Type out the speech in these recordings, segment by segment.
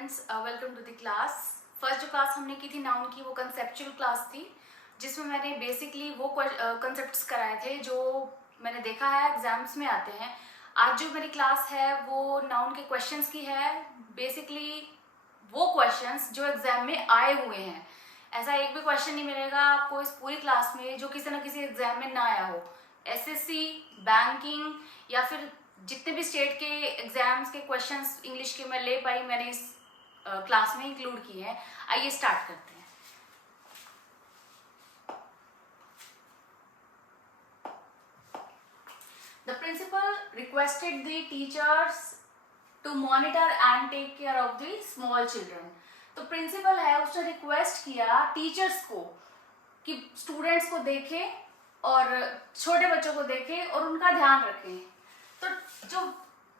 Students, welcome to the class. First जो class हमने की थी नाउन की, वो कंसेप्चुअल क्लास थी, जिसमें मैंने बेसिकली वो कंसेप्ट्स कराए थे जो मैंने देखा है एग्जाम्स में आते हैं। आज जो मेरी क्लास है वो नाउन के क्वेश्चंस की है, बेसिकली वो क्वेश्चंस जो एग्जाम में आए हुए हैं। ऐसा एक भी क्वेश्चन नहीं मिलेगा आपको इस पूरी क्लास में जो किसी ना किसी एग्जाम में ना आया हो। एसएससी, बैंकिंग या फिर जितने भी स्टेट के एग्जाम्स के क्वेश्चंस इंग्लिश के मैं ले पाई, मैंने इस क्लास में इंक्लूड किए हैं। आइए स्टार्ट करते हैं। The principal requested the teachers to monitor and take care of the small children. तो प्रिंसिपल है, उसने रिक्वेस्ट किया टीचर्स को कि स्टूडेंट्स को देखे और छोटे बच्चों को देखे और उनका ध्यान रखें। तो जो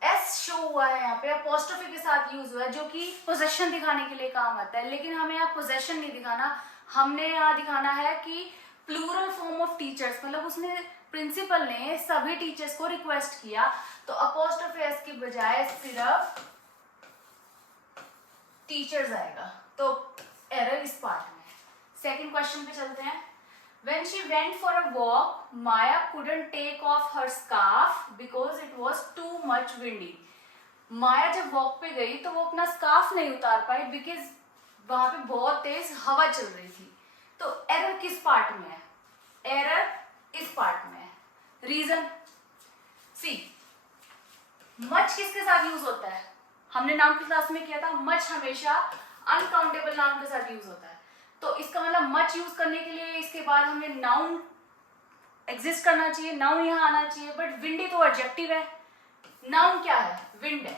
एस शो हुआ है यहाँ पे अपोस्ट्रोफी के साथ यूज हुआ है, जो कि पोजेशन दिखाने के लिए काम आता है, लेकिन हमें यहाँ पोजेशन नहीं दिखाना, हमने यहाँ दिखाना है कि प्लूरल फॉर्म ऑफ टीचर्स, मतलब उसने प्रिंसिपल ने सभी टीचर्स को रिक्वेस्ट किया। तो अपोस्ट्रोफी एस की बजाय सिर्फ टीचर्स आएगा, तो एरर इस पार्ट में। सेकंड क्वेश्चन पे चलते हैं। When she went for a walk, Maya couldn't take off her scarf because it was too much windy. माया जब वॉक पे गई तो वो अपना स्कार्फ नहीं उतार पाई बिकॉज वहां पे बहुत तेज हवा चल रही थी। तो एरर किस पार्ट में है? एरर इस पार्ट में है। रीजन सी, मच किसके साथ यूज होता है? हमने नाउन की क्लास में किया था, मच हमेशा अनकाउंटेबल नाउन के साथ यूज होता है। तो इसका मतलब मच यूज करने के लिए इसके बाद हमें नाउन एग्जिस्ट करना चाहिए, नाउन यहाँ आना चाहिए। बट विंडी तो एडजेक्टिव है, नाउन क्या है? विंड है।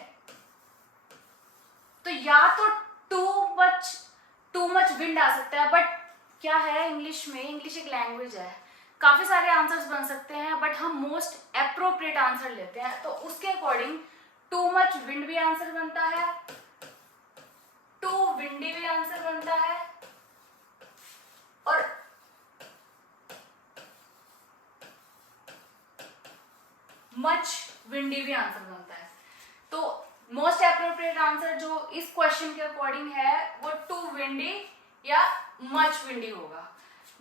तो या तो टू मच विंड आ सकता है, बट क्या है इंग्लिश में, इंग्लिश एक लैंग्वेज है, काफी सारे आंसर्स बन सकते हैं, बट हम मोस्ट एप्रोप्रिएट आंसर लेते हैं। तो उसके अकॉर्डिंग टू मच विंड भी आंसर बनता है, टू विंडी भी आंसर बनता है, और मच विंडी भी आंसर बनता है। तो मोस्ट एप्रोप्रिएट आंसर जो इस क्वेश्चन के अकॉर्डिंग है वो टू विंडी या मच विंडी होगा,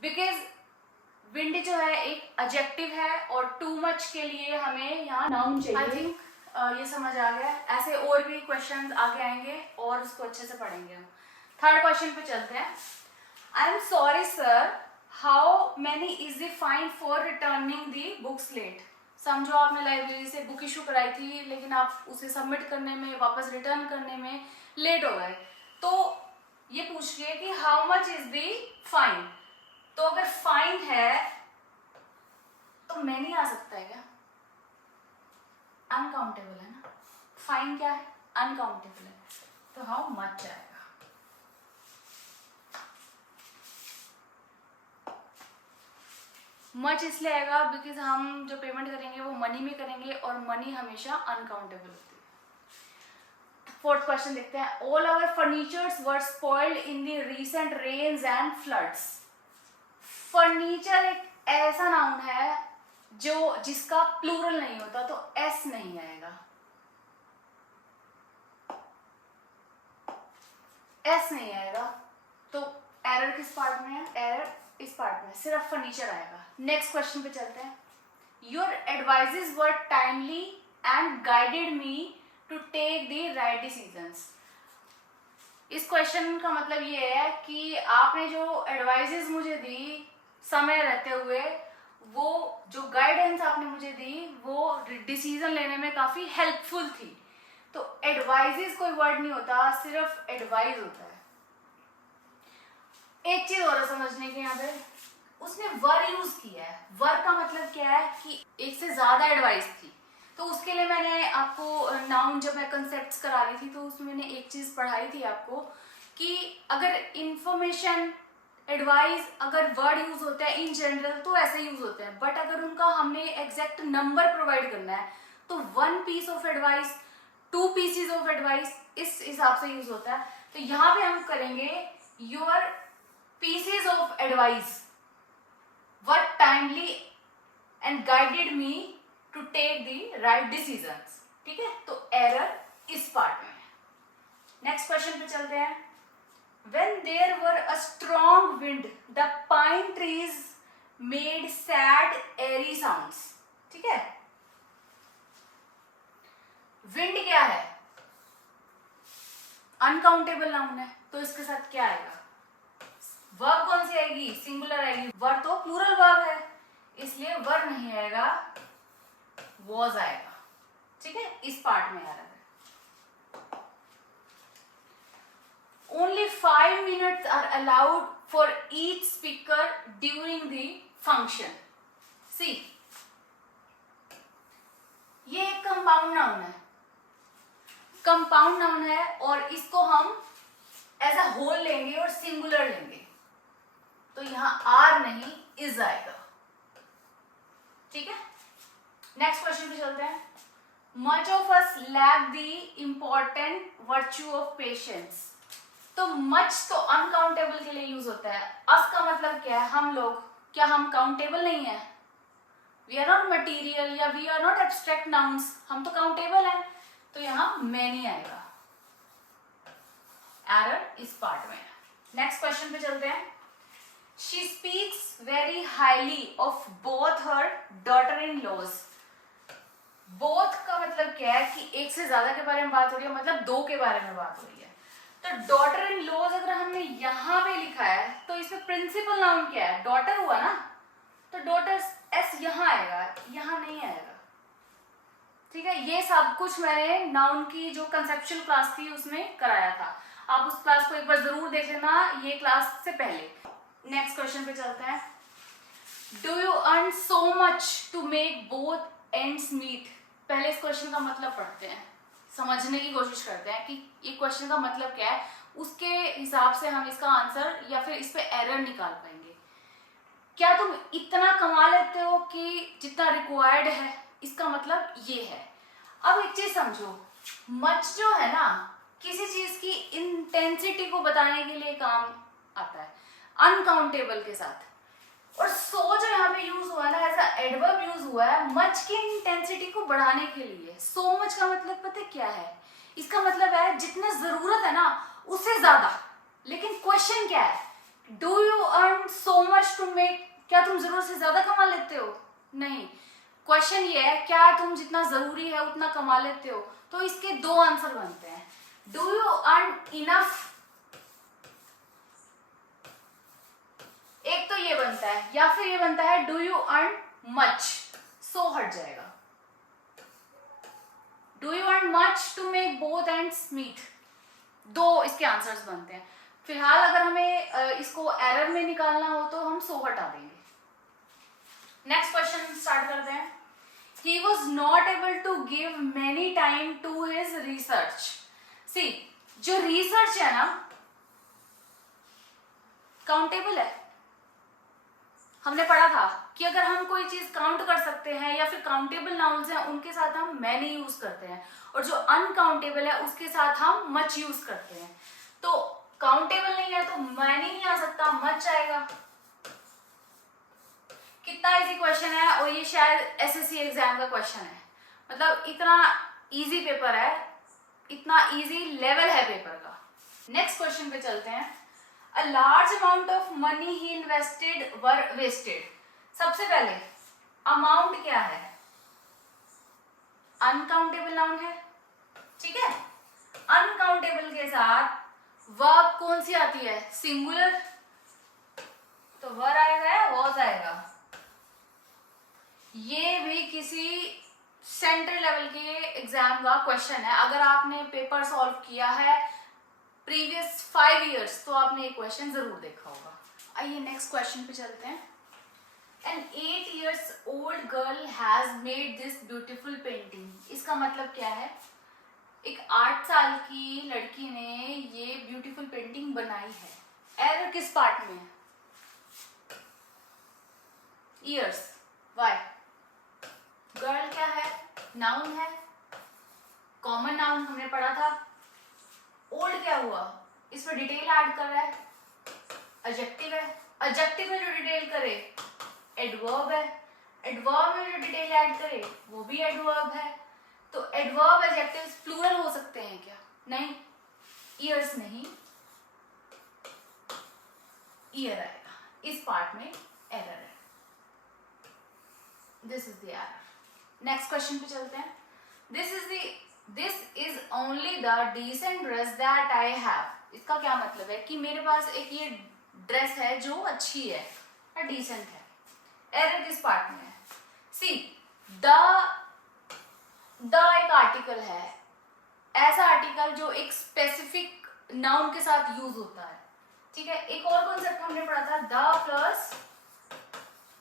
बिकॉज विंडी जो है एक एडजेक्टिव है और टू मच के लिए हमें यहाँ नाउन चाहिए। आई थिंक ये समझ आ गया। ऐसे और भी क्वेश्चन आगे आएंगे और उसको अच्छे से पढ़ेंगे हम। थर्ड क्वेश्चन पे चलते हैं। I am sorry sir, how many is the fine for returning the books late? समझो आपने लाइब्रेरी से बुक इशू कराई थी, लेकिन आप उसे सबमिट करने में, वापस रिटर्न करने में लेट हो गए। तो ये पूछ रही है कि how much is the fine. तो अगर फाइन है तो मैनी आ सकता है क्या? अनकाउंटेबल है ना, फाइन क्या है? अनकाउंटेबल है, तो हाउ मच आएगा। मच इसलिए आएगा बिकॉज हम जो पेमेंट करेंगे वो मनी में करेंगे और मनी हमेशा अनकाउंटेबल होती है। फोर्थ क्वेश्चन देखते हैं। All our furnitures were spoiled in the recent rains and floods. Furniture एक ऐसा नाउन है जो जिसका प्लूरल नहीं होता, तो एस नहीं आएगा, एस नहीं आएगा। तो एरर किस पार्ट में है? एरर इस पार्ट में, सिर्फ फर्नीचर आएगा। नेक्स्ट क्वेश्चन पे चलते हैं। Your advises were timely and guided me to take the right decisions. इस क्वेश्चन का मतलब ये है कि आपने जो एडवाइजेस मुझे दी समय रहते हुए, वो जो गाइडेंस आपने मुझे दी वो डिसीजन लेने में काफी हेल्पफुल थी। तो एडवाइजेस कोई वर्ड नहीं होता, सिर्फ एडवाइस होता है। एक चीज और समझने के, यहाँ पे उसने वर यूज किया है। वर का मतलब क्या है कि एक से ज्यादा एडवाइस थी। तो उसके लिए मैंने आपको नाउन, जब मैं कंसेप्ट्स करा रही थी तो उसमें मैंने एक चीज पढ़ाई थी आपको कि अगर इंफॉर्मेशन, एडवाइस, अगर वर्ड यूज होते हैं इन जनरल तो ऐसे यूज होते हैं, बट अगर उनका हमने एग्जैक्ट नंबर प्रोवाइड करना है तो one piece of advice, two pieces of advice, इस हिसाब से यूज होता है। तो यहाँ पे हम करेंगे your pieces of advice were timely and guided me to take the right decisions। ठीक है, तो एरर इस पार्ट में है। नेक्स्ट क्वेश्चन पे चलते हैं. When there were a strong wind, the pine trees made sad, airy sounds. ठीक है. विंड क्या है? अनकाउंटेबल नाउन है, तो इसके साथ क्या आएगा? वर्ब कौन सी आएगी? सिंगुलर आएगी. वर्ब तो प्लूरल वर्ब है, इसलिए वर्ब नहीं आएगा, वॉज आएगा. ठीक है, इस पार्ट में आ रहा है. Only 5 minutes are allowed for each speaker during the function. See, ये एक कंपाउंड नाउन है. कंपाउंड नाउन है और इसको हम एज अ होल लेंगे और सिंगुलर लेंगे, तो यहां आर नहीं इज आएगा. ठीक है. नेक्स्ट क्वेश्चन पे चलते हैं. Much of us lack the important virtue of patience. तो मच तो अनकाउंटेबल के लिए यूज होता है. अस का मतलब क्या है? हम लोग. क्या हम काउंटेबल नहीं है? वी आर नॉट मटीरियल या we are not abstract nouns. हम तो काउंटेबल हैं, तो यहां मैनी आएगा. एरर इस पार्ट में. नेक्स्ट क्वेश्चन पे चलते हैं. She speaks very highly of both her daughter in laws. Both का मतलब क्या है कि एक से ज्यादा के बारे में बात हो रही है, मतलब दो के बारे में बात हो रही है. तो डॉटर इन लॉज अगर हमने यहां पे लिखा है तो इसमें प्रिंसिपल नाउन क्या है? डॉटर हुआ ना, तो डॉटर एस यहां आएगा, यहां नहीं आएगा. ठीक है. ये सब कुछ मैंने नाउन की जो कंसेप्चुअल क्लास थी उसमें कराया था. आप उस क्लास को एक बार जरूर देख लेना, ये क्लास से पहले. नेक्स्ट क्वेश्चन पे चलते हैं. Do you earn so much to make both ends meet. पहले इस क्वेश्चन का मतलब पढ़ते हैं, समझने की कोशिश करते हैं कि ये क्वेश्चन का मतलब क्या है. उसके हिसाब से हम इसका आंसर या फिर इस पे एरर निकाल पाएंगे. क्या तुम इतना कमा लेते हो कि जितना रिक्वायर्ड है? इसका मतलब ये है. अब एक चीज समझो, मच जो है ना, किसी चीज की इंटेंसिटी को बताने के लिए काम आता है अनकाउंटेबल के साथ. और सो जो यहाँ पे यूज हुआ है ना, ऐसा एडवर्ब यूज हुआ है मच की इंटेंसिटी को बढ़ाने के लिए. सो मच का मतलब पता है क्या है? इसका मतलब है जितना जरूरत है ना उससे ज्यादा. लेकिन क्वेश्चन क्या है? Do you earn so much to make. क्या तुम जरूरत से ज्यादा कमा लेते हो? नहीं. क्वेश्चन ये है क्या तुम जितना जरूरी है उतना कमा लेते हो. तो इसके दो आंसर बनते हैं. डू यू अर्न इनफ, एक तो ये बनता है, या फिर ये बनता है do you earn much. So हट जाएगा. Do you earn much to make both ends meet. दो इसके आंसर्स बनते हैं. फिलहाल अगर हमें इसको एरर में निकालना हो तो हम सो हटा देंगे. नेक्स्ट क्वेश्चन स्टार्ट करते हैं. He was not able to give many time to his research. See, जो रिसर्च है ना काउंटेबल है. हमने पढ़ा था कि अगर हम कोई चीज काउंट कर सकते हैं या फिर काउंटेबल नाउन्स हैं उनके साथ हम मैनी यूज करते हैं, और जो अनकाउंटेबल है उसके साथ हम मच यूज करते हैं. तो काउंटेबल नहीं है तो मैनी नहीं आ सकता, मच आएगा. कितना इजी क्वेश्चन है, और ये शायद एसएससी एग्जाम का क्वेश्चन है. मतलब इतना इजी पेपर है, इतना इजी लेवल है पेपर का. नेक्स्ट क्वेश्चन पे चलते हैं. A large amount of money he invested were wasted. सबसे पहले अमाउंट क्या है? अनकाउंटेबल नाउन है. ठीक है. अनकाउंटेबल के साथ वर्ब कौन सी आती है? सिंगुलर. तो वर आएगा, वॉज आएगा. ये भी किसी सेंट्रल लेवल के एग्जाम का क्वेश्चन है. अगर आपने पेपर सॉल्व किया है प्रीवियस 5 इयर्स तो आपने ये क्वेश्चन जरूर देखा होगा. आइए नेक्स्ट क्वेश्चन पे चलते हैं. An 8 years old girl has made this beautiful painting. इसका मतलब क्या है? एक 8 साल की लड़की ने ये ब्यूटीफुल पेंटिंग बनाई है. एरर किस पार्ट में है? ईयर्स. वाई? गर्ल क्या है? नाउन है, कॉमन नाउन हमने पढ़ा था. ओल्ड क्या हुआ? इसमें डिटेल ऐड कर रहा है, एडजेक्टिव है. एडजेक्टिव में जो डिटेल करे एडवर्ब है. एडवर्ब में जो डिटेल ऐड करे वो भी एडवर्ब है. तो एडवर्ब एडजेक्टिव्स प्लूरल हो सकते हैं क्या? नहीं. ईयर्स नहीं, ईयर आएगा, इस पार्ट में एरर है, this is the error. Next question पे चलते हैं। This is only the decent dress that I have. इसका क्या मतलब है कि मेरे पास एक ये ड्रेस है जो अच्छी है और डिसेंट है। एरर किस पार्ट में है? सी द एक आर्टिकल है, ऐसा आर्टिकल जो एक स्पेसिफिक नाउन के साथ यूज होता है, ठीक है। एक और कॉन्सेप्ट हमने पढ़ा था द प्लस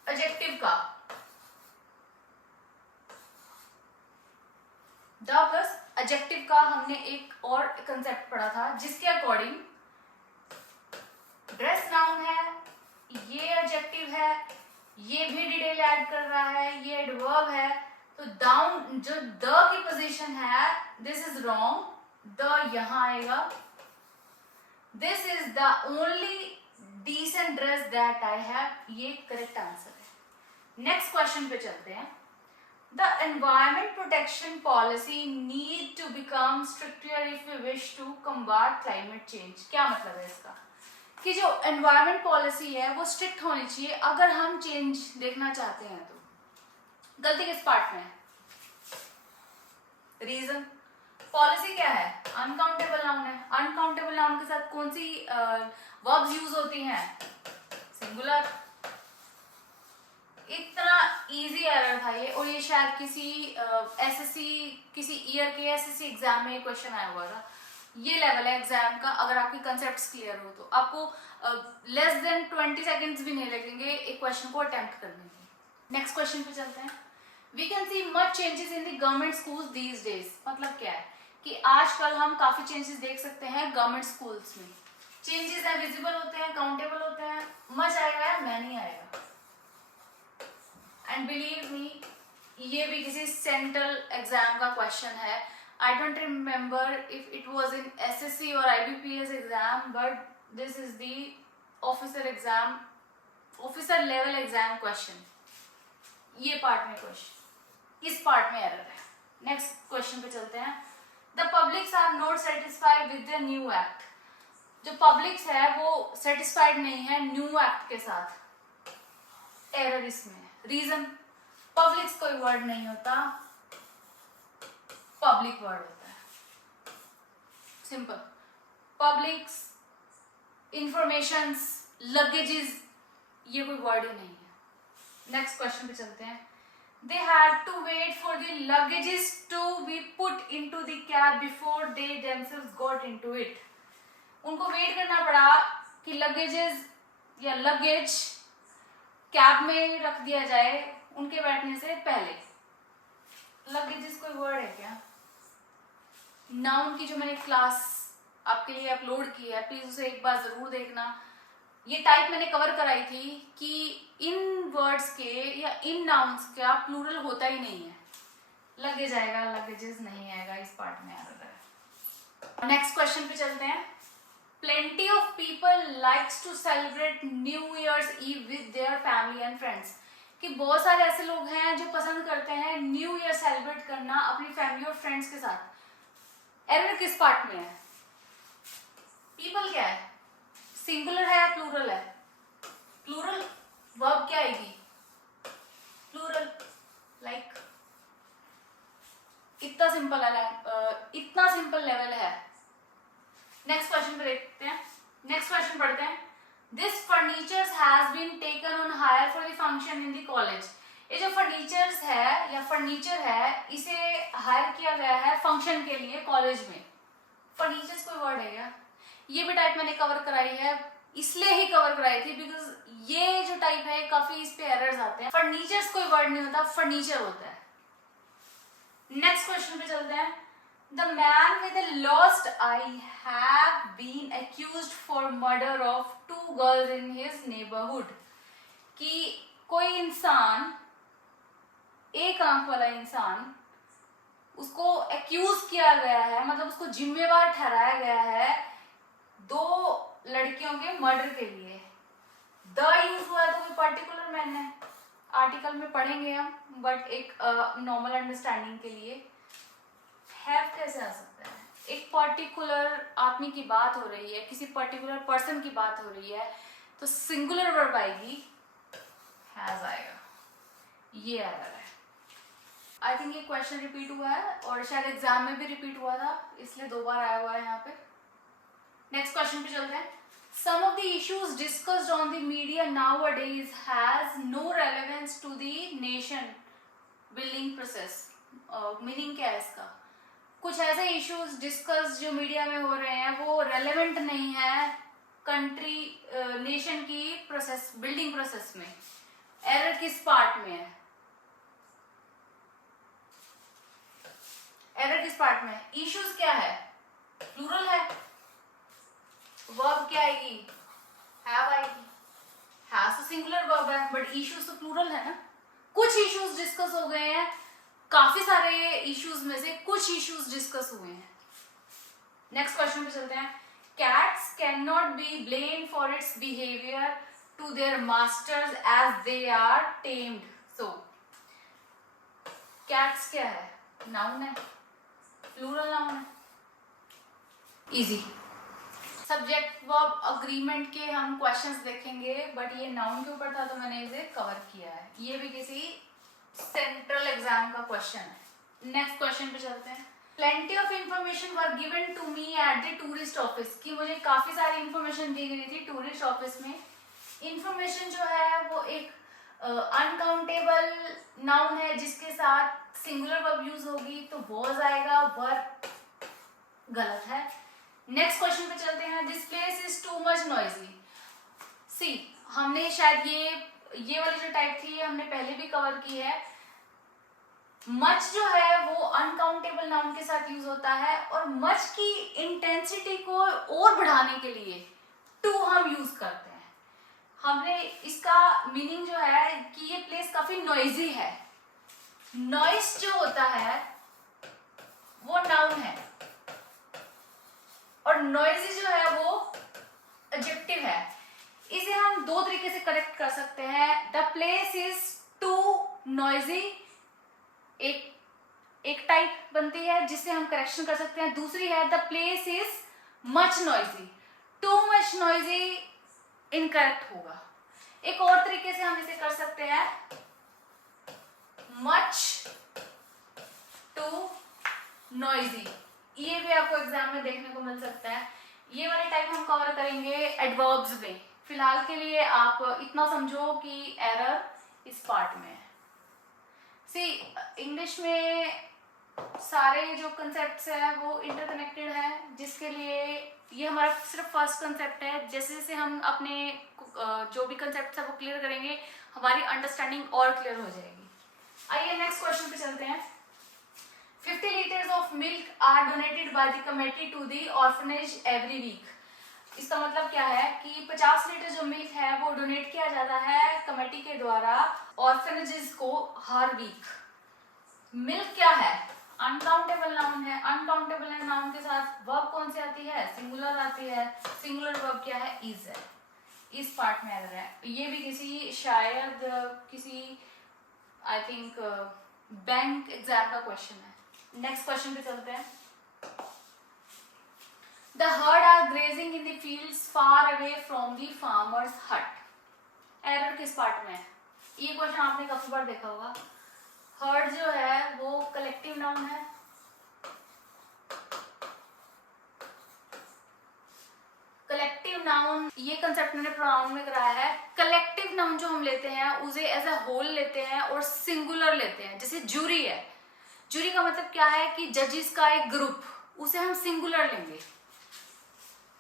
एडजेक्टिव का, द प्लस एडजेक्टिव का हमने एक और कंसेप्ट पढ़ा था जिसके अकॉर्डिंग ड्रेस नाउन है, ये एडजेक्टिव है, ये भी डिटेल ऐड कर रहा है, ये एडवर्ब है, तो डाउन जो द की पोजीशन है दिस इज रॉन्ग, द यहां आएगा। This is the only decent dress that I have, ये करेक्ट आंसर है। नेक्स्ट क्वेश्चन पे चलते हैं। The environment protection policy need to become stricter if we wish to combat climate change। क्या मतलब है इसका? कि जो environment policy है वो strict होनी चाहिए अगर हम change देखना चाहते हैं तो। गलती किस पार्ट में है? रीजन। पॉलिसी क्या है? अनकाउंटेबल नाउन है, अनकाउंटेबल नाउन के साथ कौन सी वर्ब्स यूज होती हैं? सिंगुलर। इतना इजी एरर था ये, और ये शायद किसी एसएससी किसी ईयर के एसएससी एग्जाम में क्वेश्चन आया हुआ था। ये लेवल है एग्जाम का, अगर आपके कंसेप्ट्स क्लियर हो तो आपको लेस देन 20 सेकंड्स भी नहीं लगेंगे एक क्वेश्चन को अटेम्प्ट करने के। नेक्स्ट क्वेश्चन पे चलते हैं। We can see much changes in the government schools these days. मतलब क्या है कि आजकल हम काफी चेंजेस देख सकते हैं गवर्नमेंट स्कूल्स में। चेंजेस है विजिबल होते हैं, काउंटेबल होते हैं। मच आएगा या मैं नहीं आएगा? एंड बिलीव मी, ये भी किसी सेंट्रल एग्जाम का क्वेश्चन है। I don't remember if it was in SSC और IBPS exam, but this is the officer exam, officer level exam question. ये पार्ट में क्वेश्चन, इस पार्ट में एरर है। नेक्स्ट क्वेश्चन पे चलते हैं। The publics are not satisfied with the new act. जो पब्लिक्स है वो सेटिस्फाइड नहीं है न्यू एक्ट के साथ, एरर इसमें। रीजन, पब्लिक्स कोई वर्ड नहीं होता, पब्लिक वर्ड होता है, सिंपल। पब्लिक्स, इंफॉर्मेशंस, लगेजेस, ये कोई वर्ड ही नहीं है। नेक्स्ट क्वेश्चन पे चलते हैं। They had to wait for the luggages to be put into the cab before they themselves got into it. उनको वेट करना पड़ा कि लगेजेस या लगेज कैब में रख दिया जाए उनके बैठने से पहले। लगेजेस कोई वर्ड है क्या? नाउन की जो मैंने क्लास आपके लिए अपलोड की है, प्लीज उसे एक बार जरूर देखना। ये टाइप मैंने कवर कराई थी कि इन वर्ड्स के या इन नाउन्स का प्लूरल होता ही नहीं है। लगेज आएगा, लगेजेस नहीं आएगा, इस पार्ट में आ रहा है। नेक्स्ट क्वेश्चन पे चलते हैं। Plenty of people likes to celebrate New Year's Eve with their family and friends। कि बहुत सारे ऐसे लोग हैं जो पसंद करते हैं न्यू ईयर सेलिब्रेट करना अपनी फैमिली और फ्रेंड्स के साथ। एरर किस पार्ट में है? पीपल क्या है? सिंगुलर है या प्लूरल है? प्लूरल। वर्ब क्या आएगी? प्लूरल। लाइक इतना सिंपल है, इतना सिंपल लेवल है। नेक्स्ट क्वेश्चन पे देखते हैं। नेक्स्ट क्वेश्चन पढ़ते हैं। This furnitures has been taken on hire for the function in the college. ये जो फर्नीचर्स है या फर्नीचर है, इसे हायर किया गया है फंक्शन के लिए कॉलेज में। फर्नीचर्स कोई वर्ड है क्या? ये भी टाइप मैंने कवर कराई है, इसलिए ही कवर कराई थी बिकॉज ये जो टाइप है काफी इस पे एरर्स आते हैं। फर्नीचर्स कोई वर्ड नहीं होता, फर्नीचर होता है। नेक्स्ट क्वेश्चन पे चलते हैं। The man with a lost eye have been accused for murder of 2 girls in his neighborhood। कि कोई इंसान, एक आंख वाला इंसान, उसको एक्यूज किया गया है, मतलब उसको जिम्मेवार ठहराया गया है 2 लड़कियों के मर्डर के लिए। द यूज हुआ है तो कोई पर्टिकुलर मैन है, आर्टिकल में पढ़ेंगे हम, बट एक नॉर्मल अंडरस्टैंडिंग के लिए। हैव कैसे आ सकता है? एक पर्टिकुलर आदमी की बात हो रही है, किसी पर्टिकुलर पर्सन की बात हो रही है, तो सिंगुलर वर्ब आएगी, हैज आएगा। ये एरर है। आई थिंक ये क्वेश्चन रिपीट हुआ है और शायद एग्जाम में भी रिपीट हुआ था, इसलिए 2 बार आया हुआ है यहाँ पे। नेक्स्ट क्वेश्चन पे चलते हैं। Some of the issues discussed on the media nowadays has no relevance to the nation building process. Meaning क्या है इसका? कुछ ऐसे इश्यूज डिस्कस जो मीडिया में हो रहे हैं वो रेलेवेंट नहीं है कंट्री नेशन की प्रोसेस, बिल्डिंग प्रोसेस में। एरर किस पार्ट में है? एरर किस पार्ट में? इश्यूज क्या है? प्लूरल है। वर्ब क्या आएगी? हैव आएगी। हैज तो सिंगुलर वर्ब है, बट इश्यूज तो प्लूरल है ना। कुछ इश्यूज डिस्कस हो गए हैं, काफी सारे इश्यूज में से कुछ इश्यूज डिस्कस हुए हैं। नेक्स्ट क्वेश्चन पे चलते हैं। Cats can not be blamed for its behaviour to their masters as they are tamed. So cats क्या है? नाउन है, प्लूरल नाउन है, इजी। सब्जेक्ट वर्ब अग्रीमेंट के हम क्वेश्चंस देखेंगे, बट ये नाउन के ऊपर था तो मैंने इसे कवर किया है। ये भी किसी सेंट्रल एग्जाम का क्वेश्चन है। नेक्स्ट क्वेश्चन पे चलते हैं। Plenty of information were given to me at the tourist office, कि मुझे काफी सारी इंफॉर्मेशन दी गई थी टूरिस्ट ऑफिस में। इंफॉर्मेशन जो है वो एक अनकाउंटेबल नाउन है जिसके साथ सिंगुलर वर्ब यूज होगी, तो वॉज आएगा, वर्ब गलत है। नेक्स्ट क्वेश्चन पे चलते हैं। This place is too much noisy. See, हमने शायद ये वाली जो टाइप थी हमने पहले भी कवर की है। मच जो है वो अनकाउंटेबल नाउन के साथ यूज होता है, और मच की इंटेंसिटी को और बढ़ाने के लिए टू हम यूज करते हैं। हमने इसका मीनिंग जो है कि ये प्लेस काफी नॉइजी है। नॉइस जो होता है वो नाउन है, और नॉइजी जो है वो एडजेक्टिव है। इसे हम 2 तरीके से करेक्ट कर सकते हैं। The place is too noisy एक टाइप बनती है जिससे हम करेक्शन कर सकते हैं। दूसरी है the place is much noisy. To much noisy incorrect होगा। एक और तरीके से हम इसे कर सकते हैं, मच टू नॉइजी। ये भी आपको एग्जाम में देखने को मिल सकता है। ये वाले टाइप हम कवर करेंगे एडवर्ब्स में। फिलहाल के लिए आप इतना समझो कि एरर इस पार्ट में है। सी, इंग्लिश में सारे जो कंसेप्ट्स है वो इंटरकनेक्टेड है, जिसके लिए ये हमारा सिर्फ फर्स्ट कंसेप्ट है। जैसे जैसे हम अपने जो भी कंसेप्ट है वो क्लियर करेंगे, हमारी अंडरस्टैंडिंग और क्लियर हो जाएगी। आइए नेक्स्ट क्वेश्चन पे चलते हैं। 50 liters of milk are donated by the committee to the orphanage every week. इसका मतलब क्या है कि 50 लीटर जो मिल्क है वो डोनेट किया जाता है कमेटी के द्वारा ऑर्फनेजेस को हर वीक। मिल्क क्या है? अनकाउंटेबल नाउन है। अनकाउंटेबल नाउन के साथ वर्ब कौन सी आती है? सिंगुलर आती है। सिंगुलर वर्ब क्या है? इज है। इस पार्ट में एरर है। ये भी किसी शायद किसी आई थिंक बैंक एग्जाम का क्वेश्चन है। नेक्स्ट क्वेश्चन पे चलते हैं। The herd are grazing in the fields far away from the farmer's hut. Error किस पार्ट में है? ये क्वेश्चन आपने काफी बार देखा होगा। हर्ड जो है वो कलेक्टिव नाउन है। कलेक्टिव नाउन, ये कंसेप्ट मैंने प्रोनाउन में कराया है। कलेक्टिव नाउन जो हम लेते हैं उसे एज अ होल लेते हैं और सिंगुलर लेते हैं। जैसे जूरी है, जूरी का मतलब क्या है कि जजेस का एक ग्रुप, उसे हम सिंगुलर लेंगे।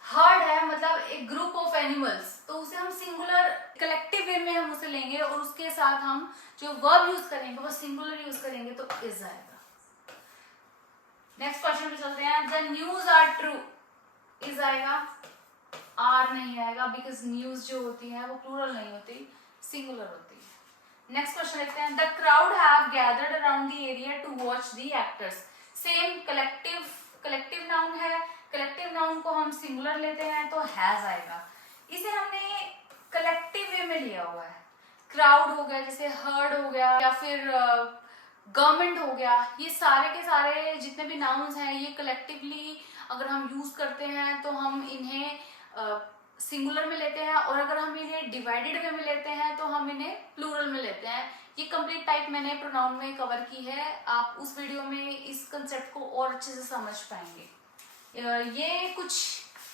हर्ड है मतलब एक ग्रुप ऑफ एनिमल्स, तो उसे हम सिंगुलर कलेक्टिव वे में हम उसे लेंगे और उसके साथ हम जो वर्ब यूज करेंगे वो सिंगुलर यूज करेंगे, तो इज आएगा। नेक्स्ट क्वेश्चन पे चलते हैं। The news are true, is आएगा, आर नहीं आएगा, बिकॉज न्यूज जो होती है वो प्लूरल नहीं होती, सिंगुलर होती है। नेक्स्ट क्वेश्चन देखते हैं। The crowd have gathered around the area to watch the actors. Same collective noun है। कलेक्टिव नाउन को हम सिंगुलर लेते हैं तो हैज आएगा। इसे हमने कलेक्टिव वे में लिया हुआ है। क्राउड हो गया, जैसे हर्ड हो गया, या फिर गवर्नमेंट हो गया, ये सारे के सारे जितने भी नाउन्स हैं ये कलेक्टिवली अगर हम यूज करते हैं तो हम इन्हें सिंगुलर में लेते हैं, और अगर हम इन्हें डिवाइडेड वे में लेते हैं तो हम इन्हें प्लूरल में लेते हैं। ये कंप्लीट टाइप मैंने प्रोनाउन में कवर की है, आप उस वीडियो में इस कंसेप्ट को और अच्छे से समझ पाएंगे। ये कुछ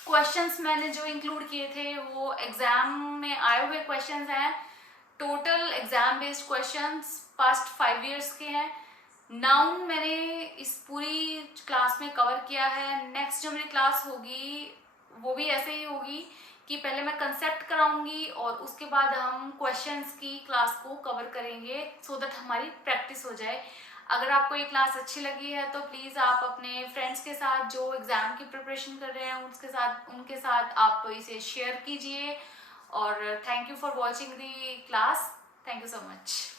क्वेश्चंस मैंने जो इंक्लूड किए थे वो एग्जाम में आए हुए क्वेश्चंस हैं। Total exam based questions past 5 years के हैं। नाउन मैंने इस पूरी क्लास में कवर किया है। नेक्स्ट जो मेरी क्लास होगी वो भी ऐसे ही होगी कि पहले मैं कंसेप्ट कराऊंगी और उसके बाद हम क्वेश्चंस की क्लास को कवर करेंगे, सो दैट हमारी प्रैक्टिस हो जाए। अगर आपको ये क्लास अच्छी लगी है तो प्लीज़ आप अपने फ्रेंड्स के साथ जो एग्ज़ाम की प्रिपरेशन कर रहे हैं उनके साथ आप इसे शेयर कीजिए। और thank you for watching the class. Thank you so much.